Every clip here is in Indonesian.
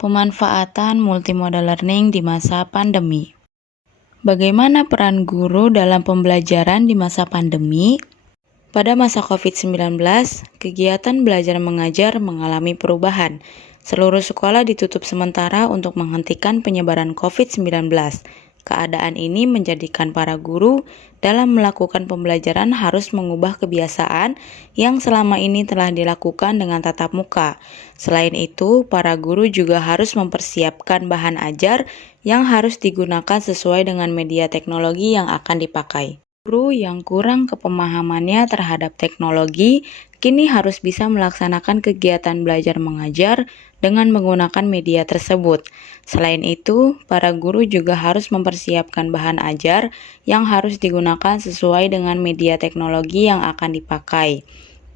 Pemanfaatan multimodal learning di masa pandemi. Bagaimana peran guru dalam pembelajaran di masa pandemi? Pada masa COVID-19, kegiatan belajar mengajar mengalami perubahan. Seluruh sekolah ditutup sementara untuk menghentikan penyebaran COVID-19. Keadaan ini menjadikan para guru dalam melakukan pembelajaran harus mengubah kebiasaan yang selama ini telah dilakukan dengan tatap muka. Selain itu, para guru juga harus mempersiapkan bahan ajar yang harus digunakan sesuai dengan media teknologi yang akan dipakai. Guru yang kurang kepemahamannya terhadap teknologi kini harus bisa melaksanakan kegiatan belajar mengajar dengan menggunakan media tersebut. Selain itu, para guru juga harus mempersiapkan bahan ajar yang harus digunakan sesuai dengan media teknologi yang akan dipakai.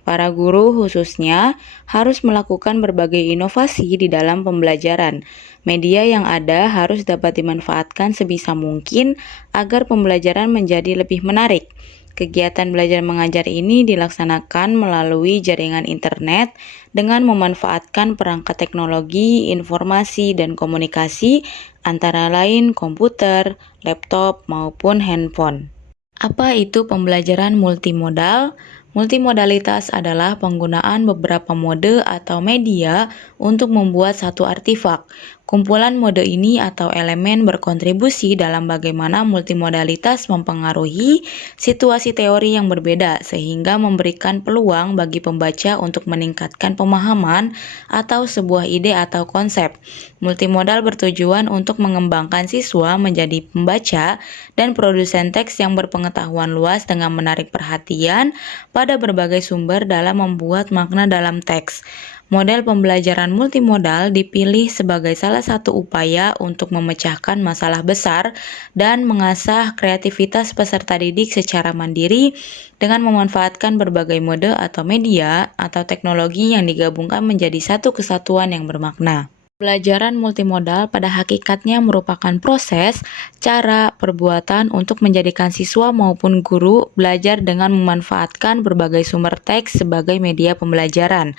Para guru khususnya harus melakukan berbagai inovasi di dalam pembelajaran. Media yang ada harus dapat dimanfaatkan sebisa mungkin agar pembelajaran menjadi lebih menarik. Kegiatan belajar mengajar ini dilaksanakan melalui jaringan internet dengan memanfaatkan perangkat teknologi, informasi, dan komunikasi antara lain komputer, laptop, maupun handphone. Apa itu pembelajaran multimodal? Multimodalitas adalah penggunaan beberapa mode atau media untuk membuat satu artefak. Kumpulan mode ini atau elemen berkontribusi dalam bagaimana multimodalitas mempengaruhi situasi teori yang berbeda sehingga memberikan peluang bagi pembaca untuk meningkatkan pemahaman atau sebuah ide atau konsep. Multimodal bertujuan untuk mengembangkan siswa menjadi pembaca dan produsen teks yang berpengetahuan luas dengan menarik perhatian pada berbagai sumber dalam membuat makna dalam teks. Model pembelajaran multimodal dipilih sebagai salah satu upaya untuk memecahkan masalah besar dan mengasah kreativitas peserta didik secara mandiri dengan memanfaatkan berbagai mode atau media atau teknologi yang digabungkan menjadi satu kesatuan yang bermakna. Pembelajaran multimodal pada hakikatnya merupakan proses, cara, perbuatan untuk menjadikan siswa maupun guru belajar dengan memanfaatkan berbagai sumber teks sebagai media pembelajaran.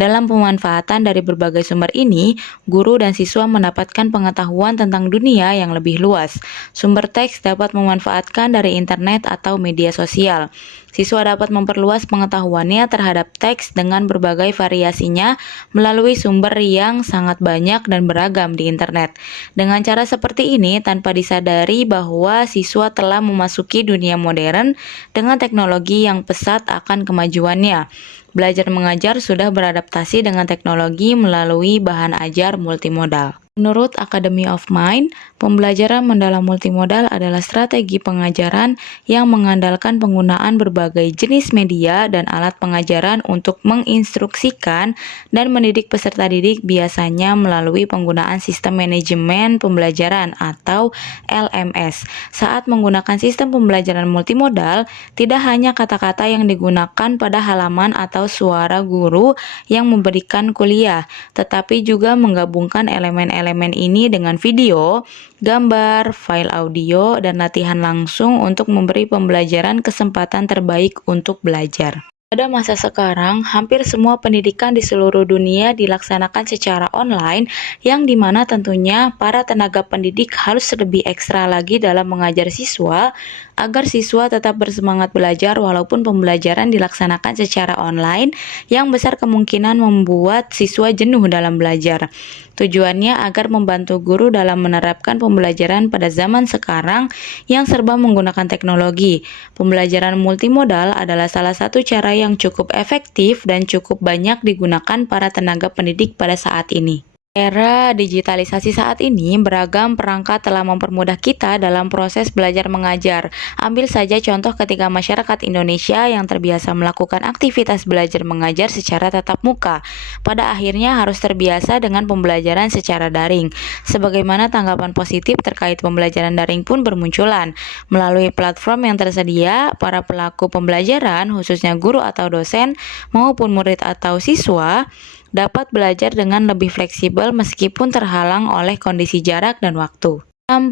Dalam pemanfaatan dari berbagai sumber ini, guru dan siswa mendapatkan pengetahuan tentang dunia yang lebih luas. Sumber teks dapat memanfaatkan dari internet atau media sosial. Siswa dapat memperluas pengetahuannya terhadap teks dengan berbagai variasinya melalui sumber yang sangat banyak dan beragam di internet. Dengan cara seperti ini, tanpa disadari bahwa siswa telah memasuki dunia modern dengan teknologi yang pesat akan kemajuannya. Belajar mengajar sudah beradaptasi dengan teknologi melalui bahan ajar multimodal. Menurut Academy of Mind, pembelajaran mendalam multimodal adalah strategi pengajaran yang mengandalkan penggunaan berbagai jenis media dan alat pengajaran untuk menginstruksikan dan mendidik peserta didik biasanya melalui penggunaan sistem manajemen pembelajaran atau LMS. Saat menggunakan sistem pembelajaran multimodal, tidak hanya kata-kata yang digunakan pada halaman atau suara guru yang memberikan kuliah, tetapi juga menggabungkan elemen-elemen ini dengan video, gambar, file audio, dan latihan langsung untuk memberi pembelajaran kesempatan terbaik untuk belajar. Pada masa sekarang, hampir semua pendidikan di seluruh dunia dilaksanakan secara online, yang dimana tentunya para tenaga pendidik harus lebih ekstra lagi dalam mengajar siswa, agar siswa tetap bersemangat belajar walaupun pembelajaran dilaksanakan secara online, yang besar kemungkinan membuat siswa jenuh dalam belajar. Tujuannya agar membantu guru dalam menerapkan pembelajaran pada zaman sekarang yang serba menggunakan teknologi. Pembelajaran multimodal adalah salah satu cara yang cukup efektif dan cukup banyak digunakan para tenaga pendidik pada saat ini. Era digitalisasi saat ini, beragam perangkat telah mempermudah kita dalam proses belajar mengajar. Ambil saja contoh ketika masyarakat Indonesia yang terbiasa melakukan aktivitas belajar mengajar secara tatap muka, pada akhirnya harus terbiasa dengan pembelajaran secara daring. Sebagaimana tanggapan positif terkait pembelajaran daring pun bermunculan. Melalui platform yang tersedia, para pelaku pembelajaran, khususnya guru atau dosen, maupun murid atau siswa, dapat belajar dengan lebih fleksibel meskipun terhalang oleh kondisi jarak dan waktu.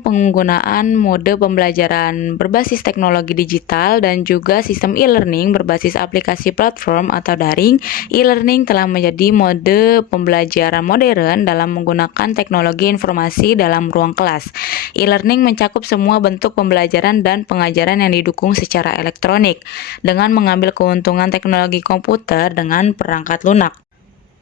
penggunaan mode pembelajaran berbasis teknologi digital dan juga sistem e-learning berbasis aplikasi platform atau daring. E-learning telah menjadi mode pembelajaran modern dalam menggunakan teknologi informasi dalam ruang kelas. E-learning mencakup semua bentuk pembelajaran dan pengajaran yang didukung secara elektronik dengan mengambil keuntungan teknologi komputer dengan perangkat lunak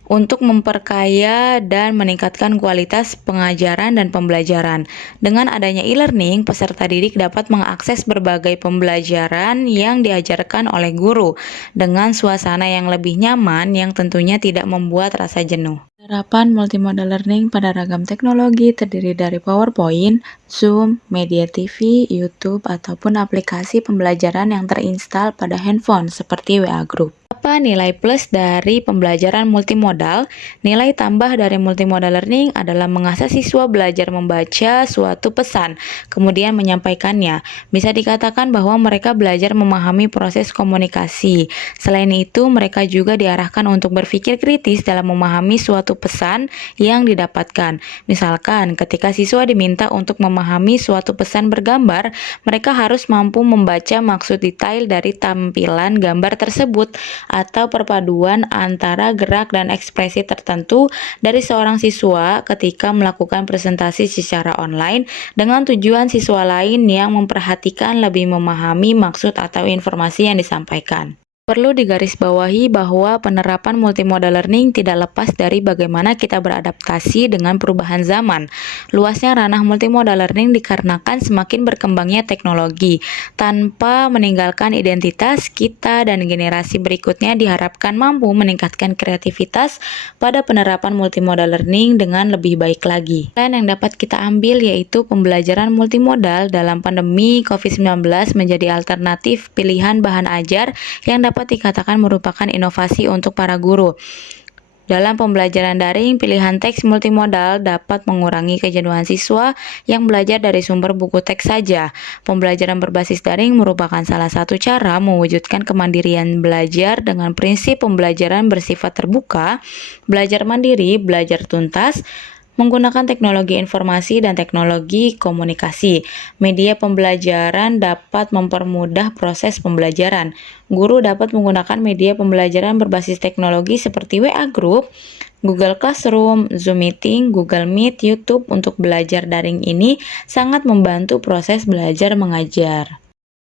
untuk memperkaya dan meningkatkan kualitas pengajaran dan pembelajaran. Dengan adanya e-learning, peserta didik dapat mengakses berbagai pembelajaran yang diajarkan oleh guru dengan suasana yang lebih nyaman yang tentunya tidak membuat rasa jenuh. Penerapan multimodal learning pada ragam teknologi terdiri dari PowerPoint, Zoom, Media TV, YouTube, ataupun aplikasi pembelajaran yang terinstal pada handphone seperti WA Group. Apa nilai plus dari pembelajaran multimodal? Nilai tambah dari multimodal learning adalah mengasah siswa belajar membaca suatu pesan, kemudian menyampaikannya. Bisa dikatakan bahwa mereka belajar memahami proses komunikasi. Selain itu, mereka juga diarahkan untuk berpikir kritis dalam memahami suatu pesan yang didapatkan. Misalkan, ketika siswa diminta untuk memahami suatu pesan bergambar, mereka harus mampu membaca maksud detail dari tampilan gambar tersebut atau perpaduan antara gerak dan ekspresi tertentu dari seorang siswa ketika melakukan presentasi secara online dengan tujuan siswa lain yang memperhatikan lebih memahami maksud atau informasi yang disampaikan. Perlu digarisbawahi bahwa penerapan multimodal learning tidak lepas dari bagaimana kita beradaptasi dengan perubahan zaman. Luasnya ranah multimodal learning dikarenakan semakin berkembangnya teknologi. Tanpa meninggalkan identitas, kita dan generasi berikutnya diharapkan mampu meningkatkan kreativitas pada penerapan multimodal learning dengan lebih baik lagi. Dan yang dapat kita ambil yaitu pembelajaran multimodal dalam pandemi COVID-19 menjadi alternatif pilihan bahan ajar yang dapat dikatakan merupakan inovasi untuk para guru. Dalam pembelajaran daring, pilihan teks multimodal dapat mengurangi kejenuhan siswa yang belajar dari sumber buku teks saja. Pembelajaran berbasis daring merupakan salah satu cara mewujudkan kemandirian belajar dengan prinsip pembelajaran bersifat terbuka, belajar mandiri, belajar tuntas, menggunakan teknologi informasi dan teknologi komunikasi. Media pembelajaran dapat mempermudah proses pembelajaran. Guru dapat menggunakan media pembelajaran berbasis teknologi seperti WA Group, Google Classroom, Zoom Meeting, Google Meet, YouTube untuk belajar daring ini sangat membantu proses belajar mengajar.